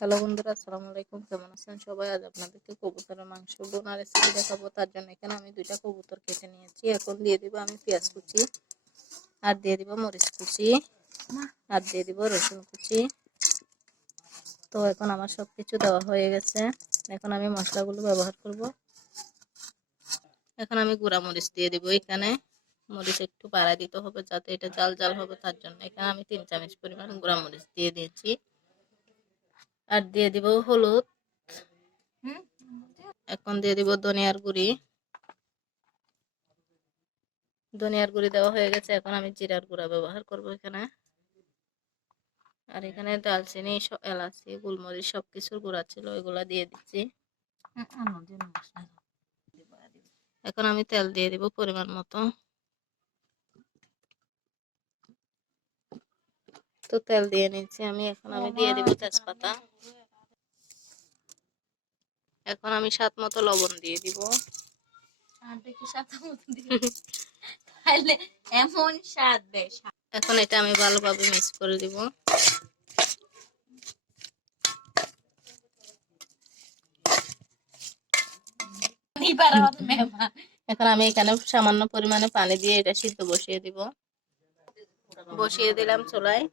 Hello বন্ধুরা, আসসালামু আলাইকুম। কেমন আছেন সবাই? আজ আপনাদেরকে কবুতরের মাংস বোনা রেসিপি দেখাবো। তার জন্য এখানে আমি 2টা কবুতর কেটে নিয়েছি। এখন দিয়ে দিব আমি পেঁয়াজ কুচি, আর দিয়ে দিব মরিচ কুচি, আর দিয়ে দিব রসুন কুচি। তো এখন আমার সবকিছু দেওয়া হয়ে গেছে। এখন আমি মশলাগুলো ব্যবহার করব। এখন আমি গুঁড়া মরিচ দিয়ে দিব। এখানে মরিচ একটু বাড়ায় দিতে হবে যাতে এটা জাল জাল হবে, তার জন্য এখানে আমি 3 চামচ পরিমাণ গুঁড়া মরিচ দিয়ে দিয়েছি। আর দিয়ে দিব হলুদ। এখন দিয়ে দিব ধনিয়ার গুঁড়ি। ধনিয়ার গুঁড়ি দেওয়া হয়ে গেছে। এখন আমি জিরার গুঁড়া ব্যবহার করব এখানে। আর এখানে দালচিনি, এলাচি, গোলমরিচ সবকিছুর গুঁড়া ছিল, এগুলা দিয়ে দিচ্ছি। এখন আমি তেল দিয়ে দিব পরিমাণ মতো। তো তেল দিয়ে নিচ্ছি আমি। এখন আমি দিয়ে দিব তেজপাতা। এখন আমি স্বাদ মতো লবণ দিয়ে দিব। এমন স্বাদ দেয়। এখন এটা আমি ভালোভাবে মিক্স করে দিব। এখন আমি এখানে সামান্য পরিমাণে পানি দিয়ে এটা সিদ্ধ বসিয়ে দিব। বসিয়ে দিলাম চুলায়।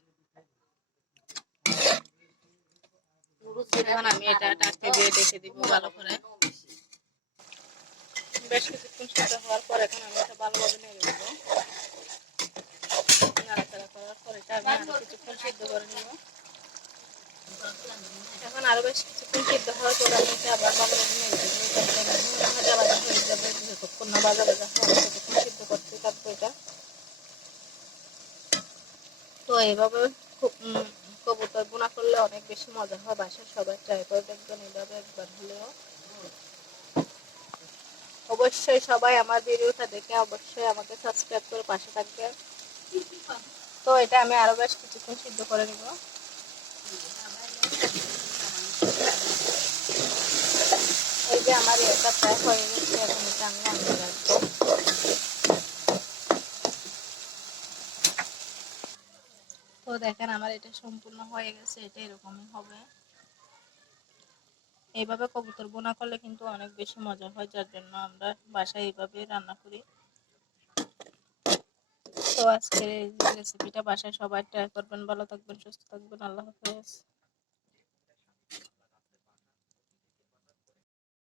এখন আমি এটা ঢাকতে দিয়ে রেখে দিব ভালো করে। বেশ কিছুক্ষণ সিদ্ধ হওয়ার পর এখন আমি এটা ভালোভাবে নেড়ে দিব। নাড়াচাড়া করার পর এটা আমি আরো কিছুক্ষণ সিদ্ধ করে নিব। এখন আরো বেশ কিছুক্ষণ সিদ্ধ হওয়ার পর আমি এটা আবার ভালোভাবে নেড়ে দিব। ভাজা ভাজা হয়ে যাবে, যতক্ষণ না ভাজা ভাজা হবে ততক্ষণ সিদ্ধ করতে থাকবো এটা। তো এইভাবে কবুতর বোনা করলে অনেক বেশি মজা হয়। বাসায় সবাই ট্রাই করে দেখবেন এইভাবে একবার হলেও। অবশ্যই সবাই আমার ভিডিওটা দেখে অবশ্যই আমাকে সাবস্ক্রাইব করে পাশে থাকবেন। তো এটা আমি আরো বেশ কিছুক্ষণ সিদ্ধ করে নিব। এই যে আমার এটা প্রায় হয়ে গেছে। এখন এটা আমি নামিয়ে রাখবো। তো দেখেন আমার এটা সম্পূর্ণ হয়ে গেছে। এটা এরকমই হবে। এইভাবে কবুতর বোনা করলে কিন্তু অনেক বেশি মজা হয়, যার জন্য আমরা বাসায় এইভাবে রান্না করি। তো আজকের এই রেসিপিটা বাসায় সবাই ট্রাই করবেন। ভালো থাকবেন, সুস্থ থাকবেন। আল্লাহ হাফেজ।